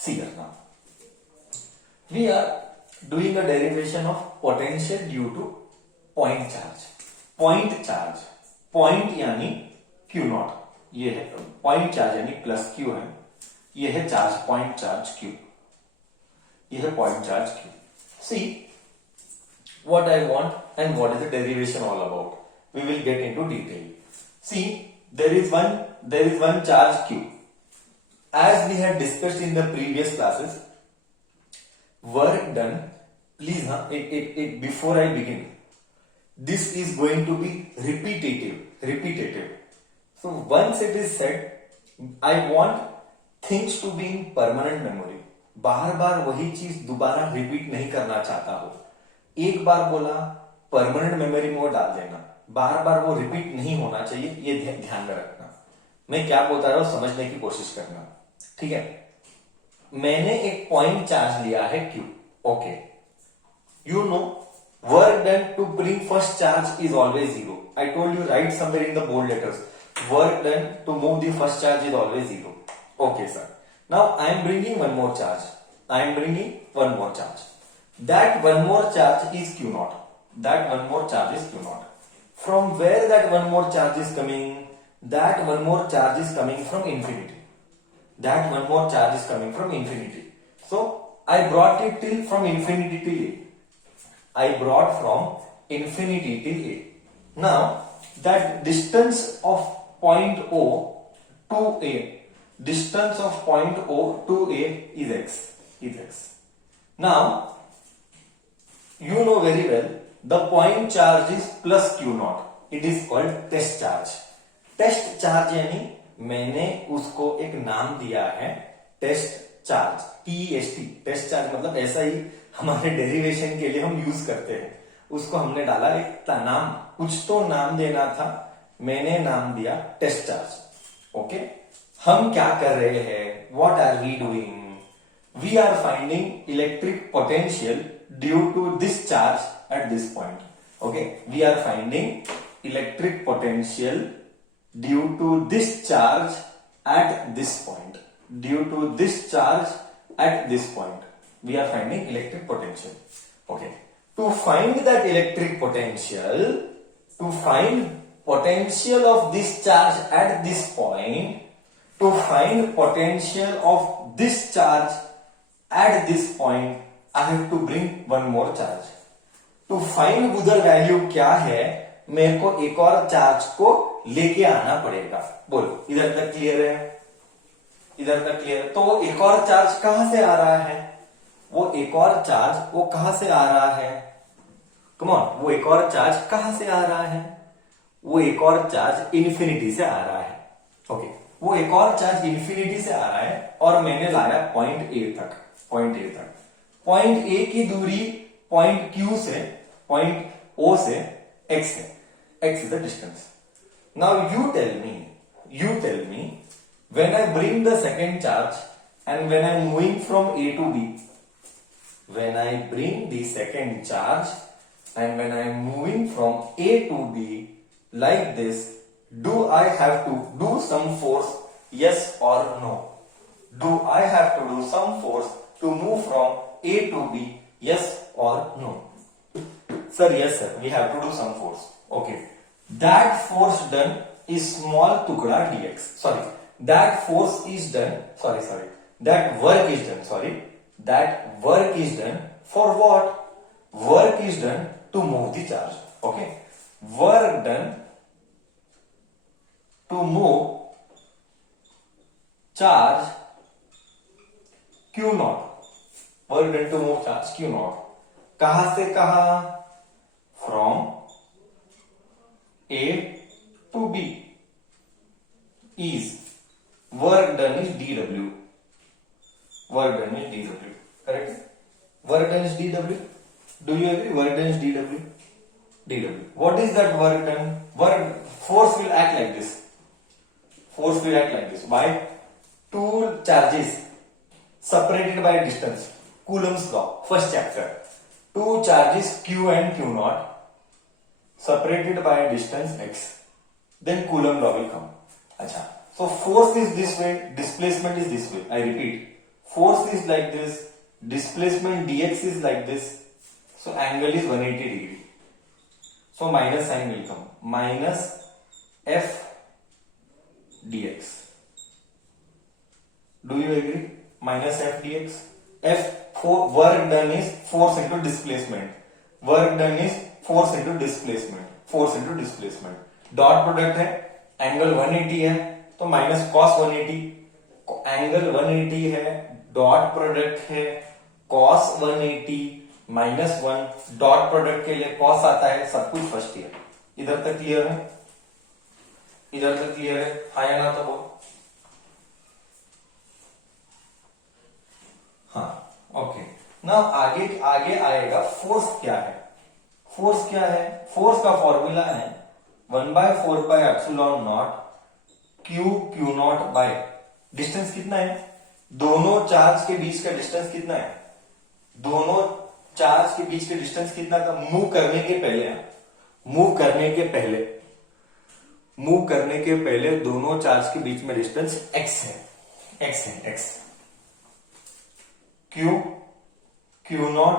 See here now. We are doing a derivation of potential due to point charge. Point charge, point यानी Q not, ये है point charge यानी plus Q है, ये है charge point charge Q, ये है point charge Q. See what I want and what is the derivation all about. We will get into detail. See, there is one charge Q. As we had discussed in the previous classes, work done. Please, before I begin, this is going to be repetitive. So once it is said, I want things to be in permanent memory. बार बार वही चीज दोबारा repeat नहीं करना चाहता हो. एक बार बोला permanent memory में वो डाल देना, बार बार वो रिपीट नहीं होना चाहिए, ये ध्यान में रखना. मैं क्या बोलता रहा हूं समझने की कोशिश करना. ठीक है, मैंने एक पॉइंट चार्ज लिया है Q. Okay, you know work done to bring first charge is always 0. I told you right somewhere in the bold letters, work done to move the first charge is always 0. Okay sir, now I am bringing one more charge. That one more charge is Q naught. From where that one more charge is coming? That one more charge is coming from infinity. So I brought it from infinity till A. Now that distance of point O to A, distance of point O to A is x. Now you know very well the point charge is plus Q naught. It is called test charge. Test charge यानी मैंने उसको एक नाम दिया है test charge, TEST. Test charge मतलब ऐसा ही हमारे डेरिवेशन के लिए हम यूज करते हैं, उसको हमने डाला एक नाम, कुछ तो नाम देना था, मैंने नाम दिया टेस्ट चार्ज. ओके, हम क्या कर रहे हैं? What are we doing? We are finding electric potential due to this charge at this point. Okay, we are finding electric potential due to this charge at this point. We are finding electric potential. Okay, to find that electric potential, to find potential of this charge at this point, to find potential of this charge at this point, I have to bring one more charge. To find उधर value क्या है, मेरे को एक और charge को लेके आना पड़ेगा. बोलो, इधर तक क्लियर है? तो वो एक और चार्ज कहां से आ रहा है? वो एक और चार्ज कहां से आ रहा है? कम ऑन, वो एक और चार्ज कहां से आ रहा है? वो एक और चार्ज इन्फिनिटी से आ रहा है. ओके, वो एक और चार्ज इन्फिनिटी से आ रहा है और मैंने लाया पॉइंट ए तक. पॉइंट ए की दूरी पॉइंट Q से, पॉइंट O से x है. X is the distance. Now you tell me when I bring the second charge and when I am moving from A to B, when I bring the second charge and when I am moving from A to B like this, do I have to do some force? Yes or no? Do I have to do some force to move from A to B? Yes or no? Sir, yes sir, we have to do some force. Okay, that force done is small tukda dx. That work is done for what? Work is done to move the charge. Okay, work done to move charge Q naught. कहां से कहां? From A to B is work done is dW. Correct? Work done is dW. Do you agree? Work done is dW. What is that work done? Force will act like this. Why? Two charges separated by distance. Coulomb's law, first chapter. Two charges Q and Q naught separated by a distance x. Then Coulomb law will come. Acha. So force is this way, displacement is this way. I repeat, force is like this, displacement dx is like this, so angle is 180 degree. So minus sign will come, minus f dx. Do you agree? Minus f dx. F for work done is force into displacement. Work done is force into displacement. Force into displacement. Dot product है, angle 180 है, तो minus cos 180. Angle 180 है, dot product है, cos 180 minus 1. Dot product के लिए cos आता है, सब कुछ फर्स्ट ईयर. इधर तक क्लियर है? इधर तक क्लियर है? हाँ या ना? तो बोल. हाँ, ओके. नाउ आगे आगे आएगा फोर्स क्या है. फोर्स क्या है? फोर्स का फॉर्मूला है 1/4 pi epsilon naught Q Q naught by. Distance कितना है? दोनों चार्ज के बीच का डिस्टेंस कितना है? दोनों चार्ज के बीच का डिस्टेंस कितना था? मूव करने के पहले, मूव करने के पहले, मूव करने के पहले दोनों चार्ज के बीच में डिस्टेंस x है. x है, x. Q Q not,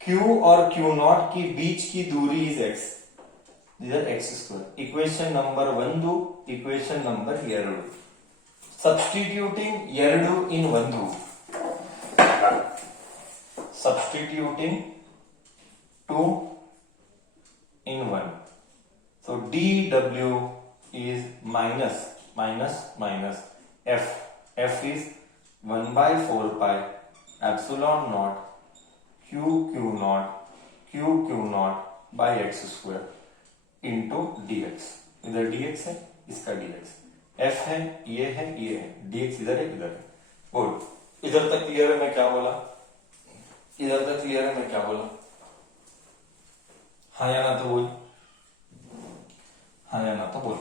Q और क्यू नॉट की बीच की दूरी is x. x². Equation number 1 equation number 2. Substituting 2 in 1. Substituting 2 in 1. So dw is minus f. F is 1/4 pi epsilon naught q naught by x² into dx. इधर dx है, इसका dx. f है, ये है, ये है. dx इधर है, इधर है. बोल. इधर तक क्लियर है मैं क्या बोला? इधर तक क्लियर है मैं क्या बोला? हाँ या ना? तो बोल. हाँ या ना? तो बोल.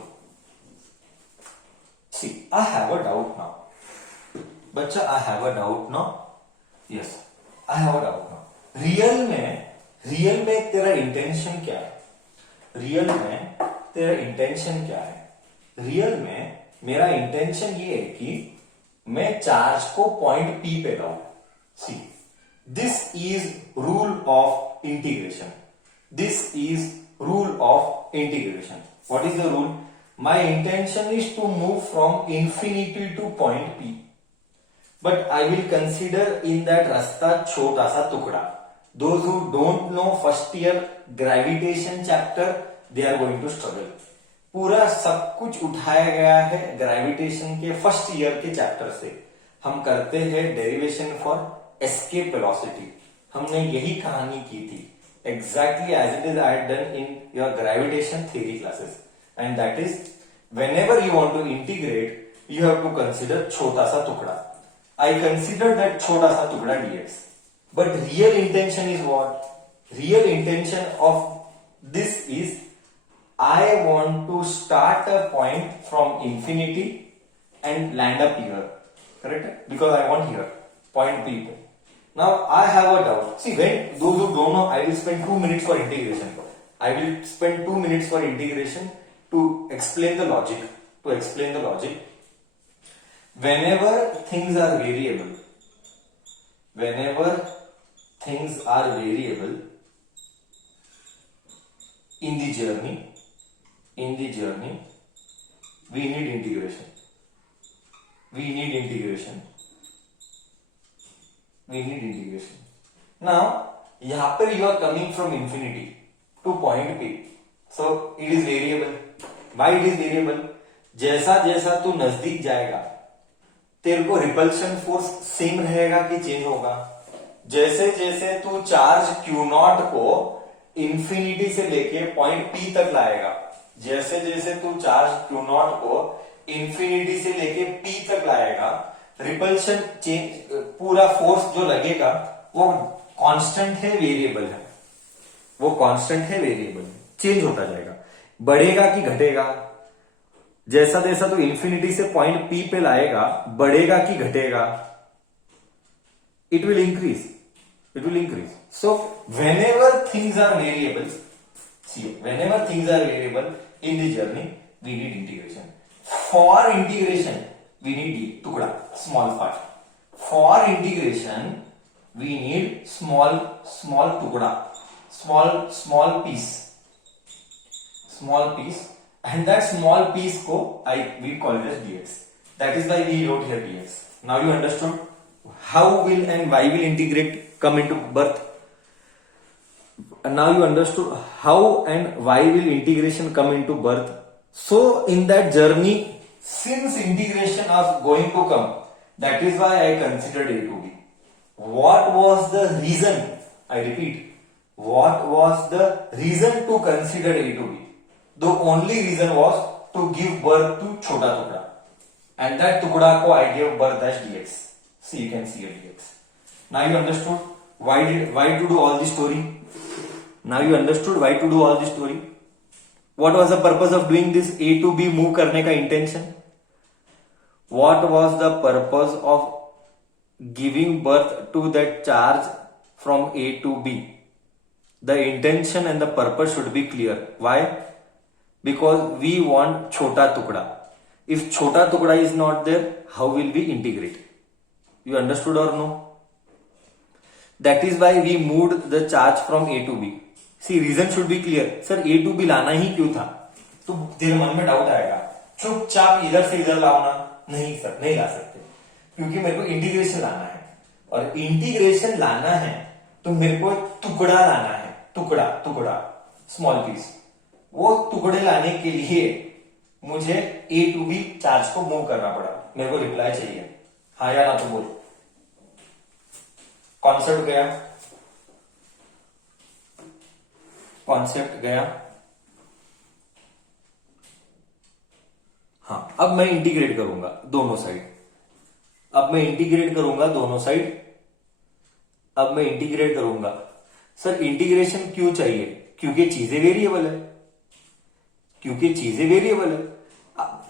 See, I have a doubt now. बच्चा, I have a doubt now. Yes, I have a doubt now. Real में तेरा इंटेंशन क्या है? रियल में तेरा इंटेंशन क्या है? रियल में मेरा इंटेंशन ये है कि मैं चार्ज को पॉइंट P पे लाऊं. सी, this is rule of integration. This is rule of integration. What is the rule? My intention is to move from infinity to point P. But I will consider in that rasta छोटा सा टुकड़ा. Those who don't know first year gravitation chapter, they are going to struggle. पूरा सब कुछ उठाया गया है gravitation के फर्स्ट ईयर के चैप्टर से. हम करते हैं डेरिवेशन फॉर एस्केप वेलोसिटी. हमने यही कहानी की थी exactly as it is I had done in your gravitation theory classes, and that is whenever you want to integrate you have to consider छोटा सा टुकड़ा. I consider that छोटा सा टुकड़ा dx, but real intention is what? Real intention of this is I want to start a point from infinity and land up here, correct? Because I want here point P. Now I have a doubt. See, when those who don't know, I will spend 2 minutes for integration. I will spend 2 minutes for integration to explain the logic. To explain the logic. Whenever things are variable, in the journey, we need integration. Now, यहाँ पर you are coming from infinity to point P. So, it is variable. Why it is variable? जैसा जैसा तू नजदीक जाएगा, तेरे को repulsion force same रहेगा कि चेंज होगा? जैसे जैसे तू चार्ज Q0 को इंफिनिटी से लेके पॉइंट P तक लाएगा, जैसे जैसे तू चार्ज Q0 को इंफिनिटी से लेके P तक लाएगा, रिपल्शन चेंज, पूरा फोर्स जो लगेगा वो कांस्टेंट है, वेरिएबल है. वो कांस्टेंट है, वेरिएबल है, चेंज होता जाएगा. बढ़ेगा कि घटेगा? जैसा जैसा तू इंफिनिटी से पॉइंट P पे लाएगा, बढ़ेगा कि घटेगा? It will increase. So whenever things are variable, in the journey, we need integration. For integration, we need टुकड़ा, small part. for integration we need small tukda, small piece, and that small piece ko we call it as dx. That is why we wrote here dx. Now you understood how will and why will integrate come into birth. And now you understood how and why will integration come into birth. So in that journey, since integration is going to come, that is why I considered a to b. What was the reason? I repeat, what was the reason to consider a to b? The only reason was to give birth to chota tukda, and that tukda ko I gave birth as dx. See, you can see a dx. Now you understood why to do all this story. Now you understood why to do all this story. What was the purpose of doing this a to b move karne ka intention? What was the purpose of giving birth to that charge from a to b? The intention and the purpose should be clear. Why? Because we want chota tukda. If chota tukda is not there, how will we integrate? You understood or no? That is why we moved the charge from A to B. See, reason should be clear. Sir, A to B लाना ही क्यों था? तो तेरे मन में doubt आएगा, चुपचाप इधर से इधर लाना नहीं सर, नहीं ला सकते, क्योंकि मेरे को इंटीग्रेशन लाना है, और इंटीग्रेशन लाना है तो मेरे को टुकड़ा लाना है, टुकड़ा स्मॉल पीस. वो टुकड़े लाने के लिए मुझे ए टू बी चार्ज को मूव करना पड़ा. मेरे को रिप्लाई चाहिए, हाँ या ना तो बोल. कॉन्सेप्ट गया. हाँ, अब मैं इंटीग्रेट करूंगा दोनों साइड. अब मैं इंटीग्रेट करूंगा. सर इंटीग्रेशन क्यों चाहिए? क्योंकि चीजें वेरिएबल है.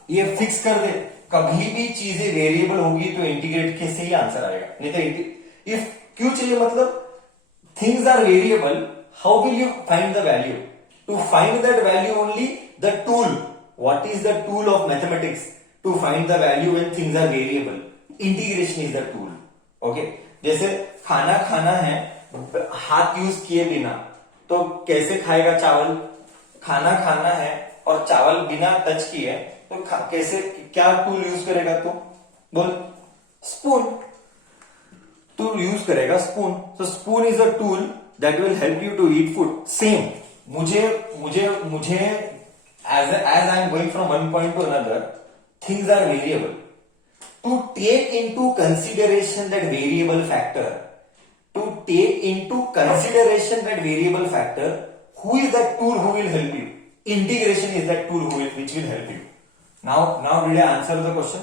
ये फिक्स कर दे, कभी भी चीजें वेरिएबल होगी तो इंटीग्रेट के से ही आंसर आएगा. नहीं तो इफ क्यों चाहिए मतलब things are variable, how will you find the value? To find that value only the tool. What is the tool of mathematics to find the value when things are variable? Integration is the tool. Okay, जैसे खाना है हाथ use किए बिना, तो कैसे खाएगा चावल? खाना है और चावल बिना टच किए, तो कैसे, क्या टूल यूज करेगा? तो बोल, स्पून. टूल यूज करेगा spoon. So spoon is a tool that will help you to eat food. Same मुझे as I am going from one point to another, things are variable. To take into consideration that variable factor, who is that tool who will help you? Integration is that tool which will help you. Now did I answer the question?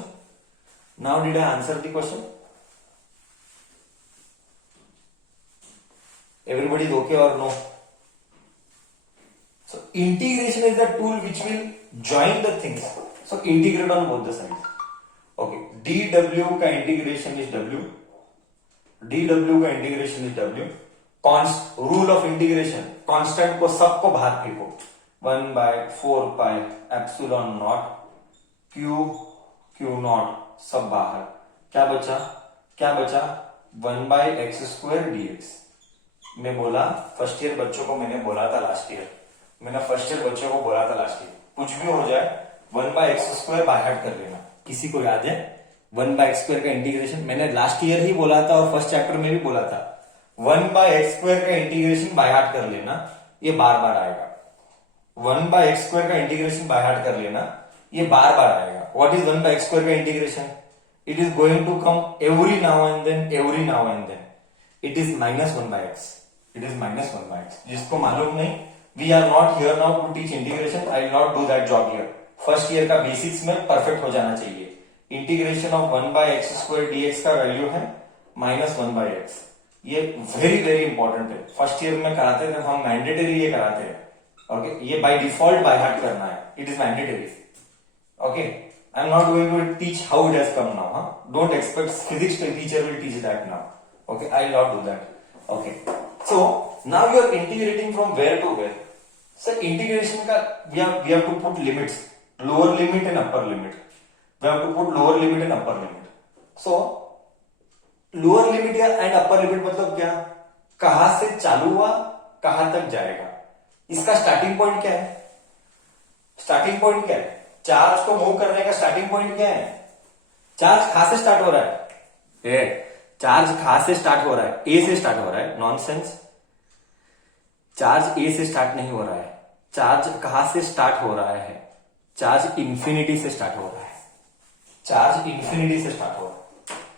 Everybody is okay or no? So integration is the tool which will join the things. So integrate on both the sides. Okay, dw का integration is w. Rule of integration, constant को सबको बाहर फेंको. 1/4 epsilon naught Q not सब बाहर. क्या बचा 1/x² dx. मैं बोला फर्स्ट ईयर बच्चों को, मैंने बोला था लास्ट ईयर, कुछ भी हो जाए 1/x² बाहर कर लेना. किसी को याद है 1/x² का इंटीग्रेशन? मैंने लास्ट ईयर ही बोला था और फर्स्ट चैप्टर में भी बोला था, 1/x² का इंटीग्रेशन बाय हार्ट कर लेना, ये बार बार आएगा. 1/x² का इंटीग्रेशन बाय हार्ट कर लेना, ये बार बार आएगा. व्हाट इज 1/x² का integration? It is going to come every now and then. It is -1/x. जिसको मालूम नहीं, we are not here now to teach integration. I will not do that job here. First year का basics में perfect हो जाना चाहिए. Integration of 1/x² dx का value है -1/x. ये वेरी इंपॉर्टेंट है. फर्स्ट ईयर में कराते थे हम, मैंडेटरी ये कराते हैं. ओके, ये बाय डिफॉल्ट बाय हार्ट करना है. It is mandatory. Okay, I am not going to teach how it has come now. Don't expect physics teacher will teach that now. Okay, I will not do that. Okay, so now you are integrating from where to where. Sir integration का we have to put limits, lower limit and upper limit. We have to put lower limit and upper limit. So lower limit या and upper limit मतलब क्या, कहां से चालू हुआ कहां तक जाएगा, इसका स्टार्टिंग पॉइंट क्या है, स्टार्टिंग पॉइंट क्या है, चार्ज को मूव करने का स्टार्टिंग पॉइंट क्या है, चार्ज कहां से स्टार्ट हो रहा है, चार्ज कहां से स्टार्ट हो रहा है, ए से स्टार्ट हो रहा है, नॉनसेंस, चार्ज ए से स्टार्ट नहीं हो रहा है, चार्ज कहां से स्टार्ट हो रहा है, चार्ज इंफिनिटी से स्टार्ट हो रहा है, चार्ज इंफिनिटी से स्टार्ट हो रहा है,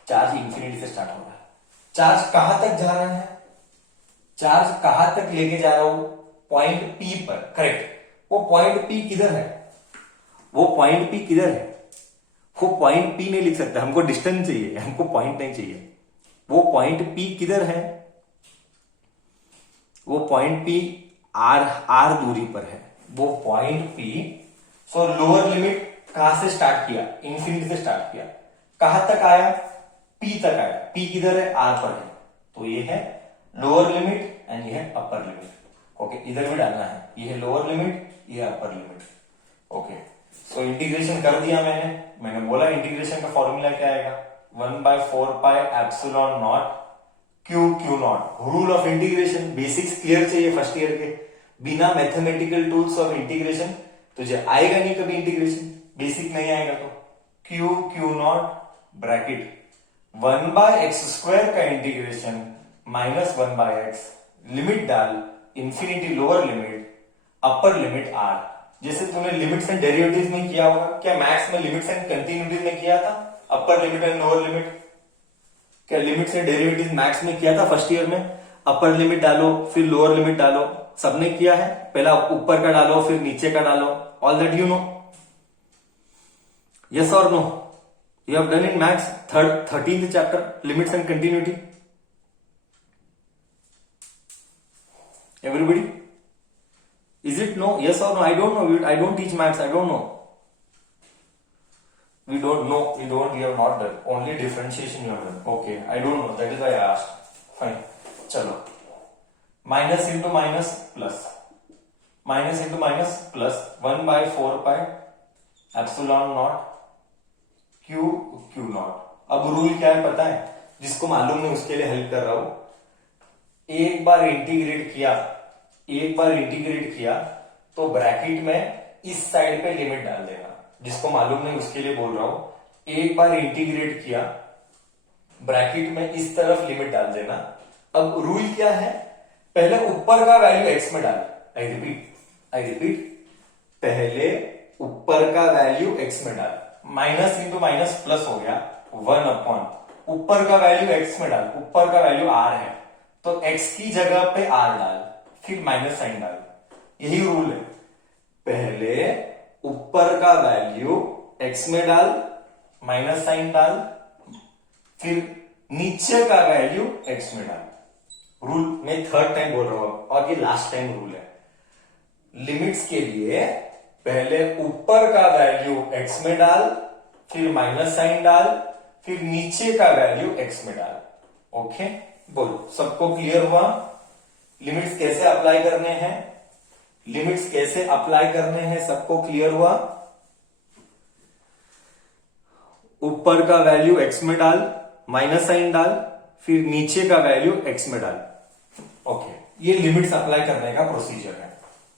चार्ज इंफिनिटी से स्टार्ट हो रहा है, चार्ज कहां तक जा रहा है, चार्ज कहां तक लेके जा रहा हूं, पॉइंट पी पर, करेक्ट, वो पॉइंट पी किधर है, वो पॉइंट पी किधर है, वो पॉइंट पी नहीं लिख सकता, हमको डिस्टेंस चाहिए, हमको पॉइंट नहीं चाहिए, वो पॉइंट पी किधर है, वो पॉइंट पी आर आर दूरी पर है, वो पॉइंट पी, सो लोअर लिमिट कहां से स्टार्ट किया, इंफिनिटी से स्टार्ट किया, कहां तक आया, पी तक आया, पी किधर है, आर पर है, तो ये है लोअर लिमिट एंड ये है अपर लिमिट, ओके, इधर भी डालना है, ये है लोअर लिमिट, ये upper limit, okay, so integration कर दिया मैंने बोला इंटीग्रेशन का फॉर्मूला क्या आएगा, 1/4 pi epsilon naught Q not, rule of integration, basics clear चाहिए फर्स्ट ईयर के, बिना मैथमेटिकल टूल्स ऑफ इंटीग्रेशन तुझे आएगा नहीं कभी इंटीग्रेशन, बेसिक नहीं आएगा तो क्यू नॉट ब्रैकेट 1/x² का इंटीग्रेशन -1/x, लिमिट डाल, infinity lower limit, upper limit R, जैसे तूने लिमिट्स एंड डेरिवेटिव्स में किया होगा, क्या मैथ्स में लिमिट्स एंड कंटिन्यूटीज में किया था, upper limit and lower limit, क्या लिमिट्स एंड डेरिवेटिव्स मैथ्स में किया था फर्स्ट ईयर में, अपर लिमिट डालो फिर लोअर लिमिट डालो, सबने किया है, पहला ऊपर का डालो फिर नीचे का डालो, all that you know, yes और no, you have done in maths 13th chapter limits and continuity, everybody, is it no, yes or no, I don't know, I don't teach maths, I don't know, we don't know, we have not done, only differentiation you have done, okay, I don't know, that is why I asked, fine, chalo, minus into minus plus, minus into minus plus 1/4 pi epsilon naught q naught, अब rule क्या है पता है, जिसको मालूम नहीं उसके लिए हेल्प कर रहा हूं, एक बार इंटीग्रेट किया तो ब्रैकेट में इस साइड पे लिमिट डाल देना, जिसको मालूम नहीं उसके लिए बोल रहा हूं, एक बार इंटीग्रेट किया ब्रैकेट में इस तरफ लिमिट डाल देना, अब रूल क्या है, पहले ऊपर का वैल्यू x में डाल, आई रिपीट, पहले ऊपर का वैल्यू x में डाल, माइनस इंटू माइनस प्लस हो गया 1/, ऊपर का वैल्यू x में डाल, ऊपर का वैल्यू r है तो x की जगह पे r डाल, फिर माइनस साइन डाल, यही रूल है, पहले ऊपर का वैल्यू x में डाल, माइनस साइन डाल, फिर नीचे का वैल्यू x में डाल, रूल मैं थर्ड टाइम बोल रहा हूं और ये लास्ट टाइम रूल है, लिमिट्स के लिए पहले ऊपर का वैल्यू x में डाल, फिर माइनस साइन डाल, फिर नीचे का वैल्यू x में डाल, ओके, बोलो सबको क्लियर हुआ, लिमिट्स कैसे अप्लाई करने हैं, लिमिट्स कैसे अप्लाई करने हैं, सबको क्लियर हुआ, ऊपर का वैल्यू x में डाल, माइनस साइन डाल, फिर नीचे का वैल्यू x में डाल, ओके, ये लिमिट्स अप्लाई करने का प्रोसीजर है,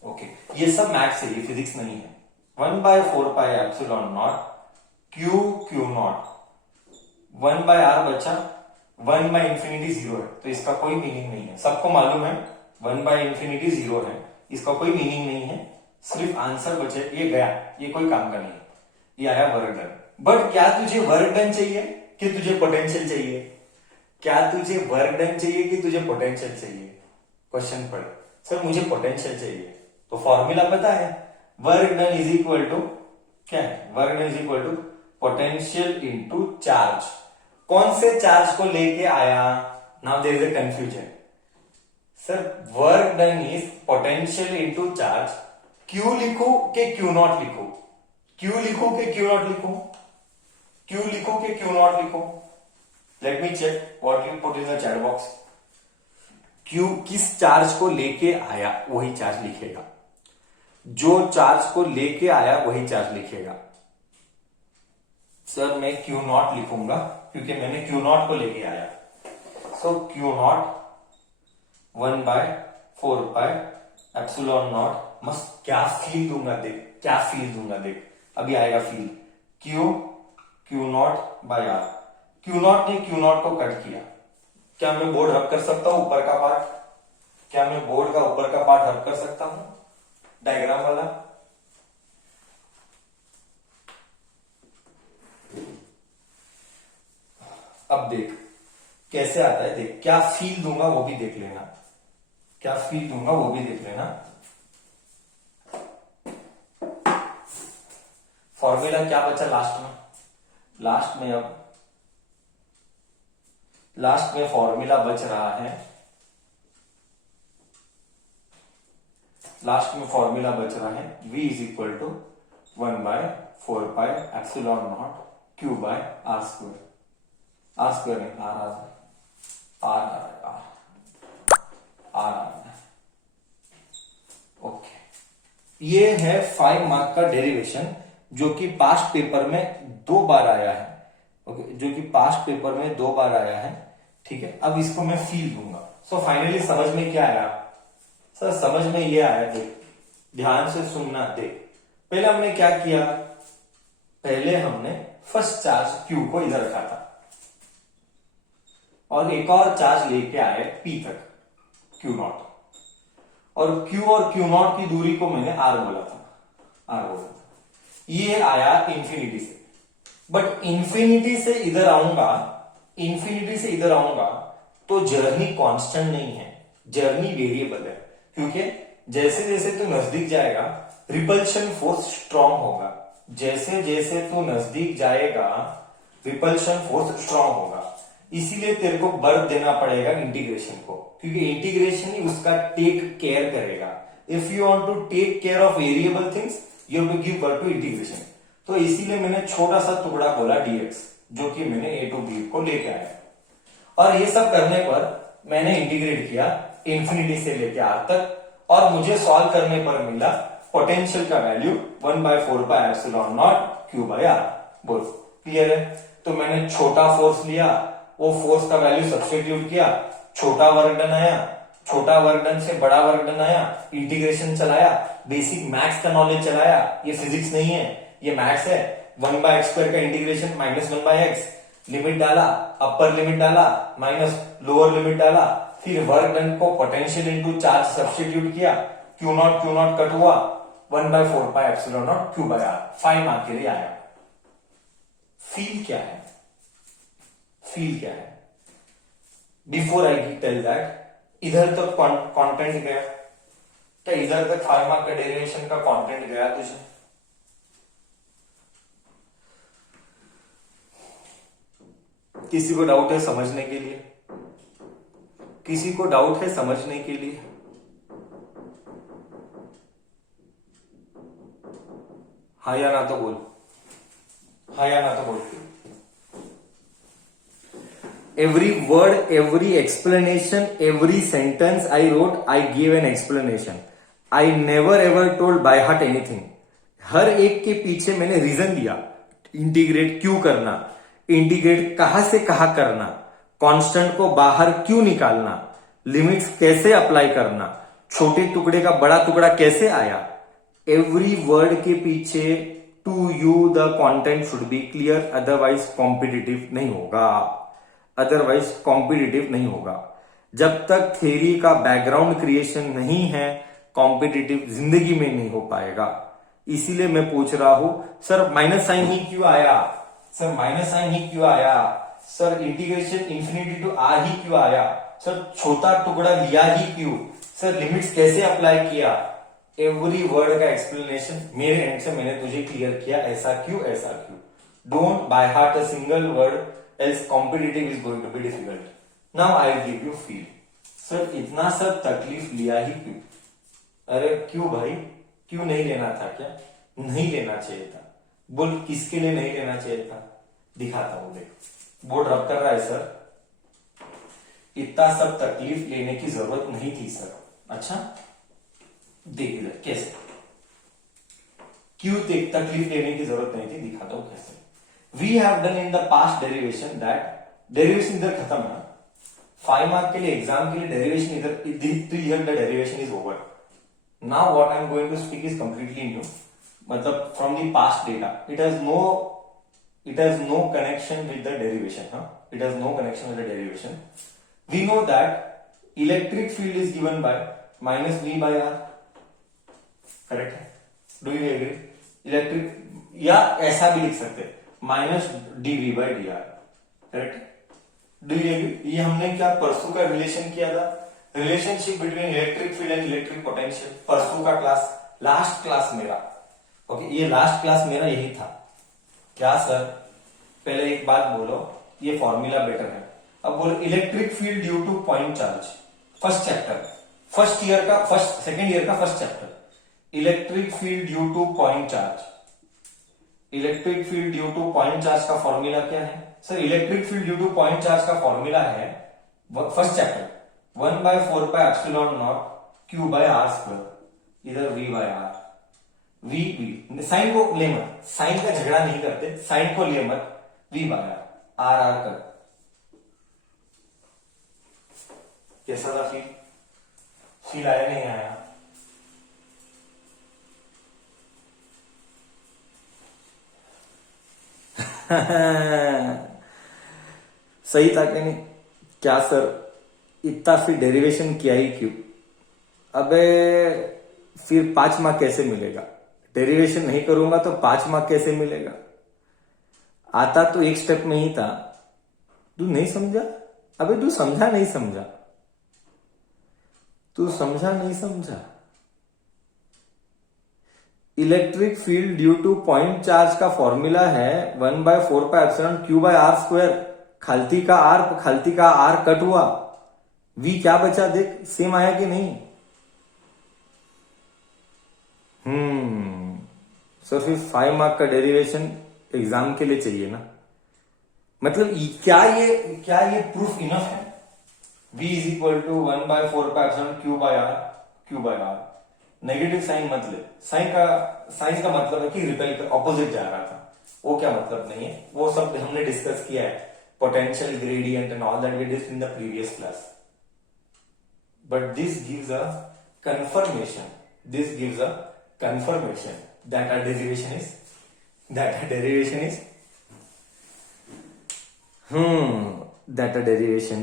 ओके, ये सब मैथ्स है, ये फिजिक्स नहीं है, 1/4 pi epsilon naught Q not, 1/r बचा, 1/इंफिनिटी 0 है तो इसका कोई मीनिंग नहीं है, सबको मालूम है 1/इंफिनिटी 0 है, इसका कोई मीनिंग नहीं है, सिर्फ आंसर बचे, ये गया, ये कोई काम का नहीं, ये आया वर्क डन, बट क्या तुझे वर्क डन चाहिए कि तुझे पोटेंशियल चाहिए, क्या तुझे वर्क डन चाहिए कि तुझे पोटेंशियल चाहिए, क्वेश्चन पढ़, सर मुझे पोटेंशियल चाहिए, तो फॉर्मूला पता है, work done is equal to क्या है, work done is equal to potential into charge, कौन से चार्ज को लेके आया, now there is a confusion, sir work done is potential into charge, Q लिखूं कि क्यू नॉट लिखूं, क्यू लिखूं कि क्यू नॉट लिखूं, क्यू लिखूं कि क्यू नॉट लिखूं, let me check what you put in the chat box, Q किस चार्ज को लेके आया वही चार्ज लिखेगा, जो चार्ज को लेके आया वही चार्ज लिखेगा, सर मैं क्यू नॉट लिखूंगा क्योंकि मैंने क्यू नॉट को लेके आया, सो क्यू नॉट 1/4πε0 मस्त। क्या फील दूंगा देख, क्या फील दूंगा देख, अभी आएगा field. Q naught by R, Q naught ने क्यू नॉट को कट किया। क्या मैं बोर्ड रब कर सकता हूं ऊपर का पार्ट? क्या मैं बोर्ड का ऊपर का पार्ट रब कर सकता हूं डायग्राम वाला? अब देख कैसे आता है, देख क्या फील दूंगा वो भी देख लेना, क्या फील दूंगा वो भी देख लेना। फॉर्मूला क्या बचा लास्ट में? लास्ट में फॉर्मूला बच रहा है, लास्ट में फॉर्मूला बच रहा है v is equal to 1/4πε0 q by R square. R square नहीं, आर। ओके, ये है 5 मार्क का डेरिवेशन जो कि पास्ट पेपर में 2 बार आया है। ओके, जो कि पास्ट पेपर में 2 बार आया है। ठीक है, अब इसको मैं फील दूंगा। सो फाइनली समझ में क्या आया सर? समझ में ये आया, देख ध्यान से सुनना। देख पहले हमने क्या किया, पहले हमने फर्स्ट चार्ज Q को इधर रखा था और एक और चार्ज लेके आए P तक, Q नॉट, और Q नॉट की दूरी को मैंने R बोला था। ये आया इंफिनिटी से, बट इंफिनिटी से इधर आऊंगा तो जर्नी कांस्टेंट नहीं है, जर्नी वेरिएबल है। क्योंकि जैसे जैसे तू नजदीक जाएगा रिपल्शन फोर्स स्ट्रांग होगा, जैसे जैसे तू नजदीक जाएगा रिपल्शन फोर्स स्ट्रांग होगा। इसीलिए तेरे को बर्थ देना पड़ेगा इंटीग्रेशन को, क्योंकि इंटीग्रेशन ही उसका टेक केयर करेगा। If you want to take care of variable things you have to give birth to integration. तो इसीलिए मैंने छोटा सा टुकड़ा बोला dx, जो कि मैंने a टू b को लेके आया, और ये सब करने पर मैंने इंटीग्रेट किया इंफिनिटी से लेके r तक, और मुझे सॉल्व करने पर मिला पोटेंशियल का वैल्यू 1/4πε0 q बाय r। बोल क्लियर है? तो मैंने छोटा फोर्स लिया, वो फोर्स का वैल्यू सब्स्टिट्यूट किया, छोटा वर्क डन आया, छोटा वर्क डन से बड़ा वर्क डन आया, इंटीग्रेशन चलाया, बेसिक मैथ्स का नॉलेज चलाया। ये फिजिक्स नहीं है, ये मैथ्स है। 1/x² का इंटीग्रेशन -1/x, लिमिट डाला, अपर लिमिट डाला, माइनस लोअर लिमिट डाला, फिर वर्क डन को पोटेंशियल इनटू चार्ज सब्स्टिट्यूट किया, क्यू नॉट कट हुआ, 1/4πε0 q बाय r। 5 मार्क के लिए आया। फील क्या है? बिफोर आई टेल दैट, इधर तक कंटेंट गया क्या? इधर तक 5 मार्क का डेरिवेशन का कंटेंट गया तुझे? किसी को डाउट है समझने के लिए? किसी को डाउट है समझने के लिए? हाँ या ना तो बोल, हाँ या ना तो बोल। Every word, every explanation, every sentence I wrote, I gave an explanation. I never ever told by heart anything. हर एक के पीछे मैंने रीजन दिया। इंटीग्रेट क्यों करना, इंटीग्रेट कहां से कहां करना, कांस्टेंट को बाहर क्यों निकालना, लिमिट्स कैसे अप्लाई करना, छोटे टुकड़े का बड़ा टुकड़ा कैसे आया। एवरी वर्ड के पीछे to you the content should be clear, otherwise competitive नहीं होगा। जब तक थ्योरी का बैकग्राउंड क्रिएशन नहीं है, कॉम्पिटिटिव जिंदगी में नहीं हो पाएगा। इसीलिए मैं पूछ रहा हूं सर माइनस साइन ही क्यों आया, सर माइनस साइन ही क्यों आया, sir integration infinity to R ही क्यों आया, सर छोटा टुकड़ा लिया ही क्यों, सर लिमिट्स कैसे अप्लाई किया। एवरी वर्ड का एक्सप्लेनेशन मेरे एंड से मैंने तुझे क्लियर किया, ऐसा क्यों। Don't by heart a single word, else competitive is going to be difficult. Now I will give you feel. Sir इतना सब तकलीफ लिया ही क्यों? अरे क्यों भाई, क्यों नहीं लेना था? क्या नहीं लेना चाहिए था? बोल किसके लिए नहीं लेना चाहिए था? दिखाता हूं, देख बोर्ड रब कर रहा है सर, इतना सब तकलीफ लेने की जरूरत नहीं थी सर। अच्छा देख इधर कैसे, क्यों तकलीफ लेने की जरूरत नहीं थी, दिखाता हूं कैसे। We have done in the past derivation that derivation इधर खत्म है। 5 मार्क के लिए एग्जाम के लिए डेरिवेशन इधर, तो here the derivation is over. Now what I am going to speak is completely new. मतलब from the past data, it has no connection with the derivation. It has no connection with the derivation. We know that electric field is given by minus V by R. Correct है? Do you agree? Electric, या ऐसा भी लिख सकते minus dV by dr. Correct? Do you agree? ये हमने क्या परसों का रिलेशन किया था, relationship between electric field and electric potential. परसों का क्लास, लास्ट क्लास मेरा. ओके, ये लास्ट क्लास मेरा यही था. क्या सर? पहले एक बात बोलो, ये फॉर्मूला बेटर है. अब बोलो electric field due to point charge. First chapter, second year का first chapter. Electric field due to point charge. Electric field due to point charge का फॉर्मूला क्या है sir? Electric field due to point charge का formula है first chapter 1/4πε0 Q by R square, इधर V by R. V sign को ले मत, sign का झगड़ा नहीं करते, साइन को ले मत. V by R, R कर. कैसा था फील आया नहीं आया? सही था कि नहीं? क्या सर इतना फिर डेरिवेशन किया ही क्यों? अबे फिर 5 मार्क कैसे मिलेगा? डेरिवेशन नहीं करूंगा तो 5 मार्क कैसे मिलेगा? आता तो एक स्टेप में ही था. तू नहीं समझा? अबे तू समझा नहीं समझा? तू समझा नहीं समझा? Electric field due to point charge का फॉर्मूला है 1/4πε Q by R स्क्वायर. खालती का R कट हुआ, V क्या बचा देख, सेम आया कि नहीं? सर फिर 5 मार्क का डेरिवेशन एग्जाम के लिए चाहिए ना. मतलब क्या ये प्रूफ इनफ है? V is equal to 1/4πε Q by R. Negative sign मत ले. साइन का मतलब है कि रिपेल का ऑपोजिट जा रहा था. वो क्या मतलब नहीं है, वो सब हमने डिस्कस किया है. Potential gradient and all that we discussed in the previous class. But this gives a confirmation. This gives a confirmation that a derivation is that a derivation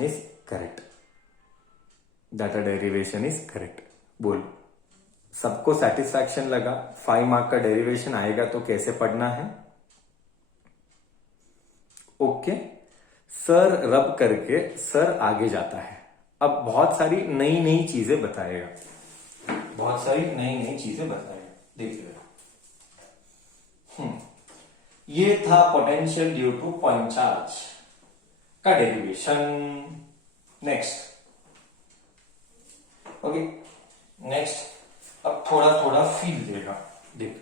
is correct. That a derivation is correct. बोल, सबको satisfaction लगा? 5 mark का derivation आएगा तो कैसे पढ़ना है? Okay sir, रब करके सर आगे जाता है. अब बहुत सारी नई चीजें बताएगा. देखिए, ये था potential due to point charge का डेरिवेशन. नेक्स्ट, ओके, नेक्स्ट अब थोड़ा फील देगा. देख,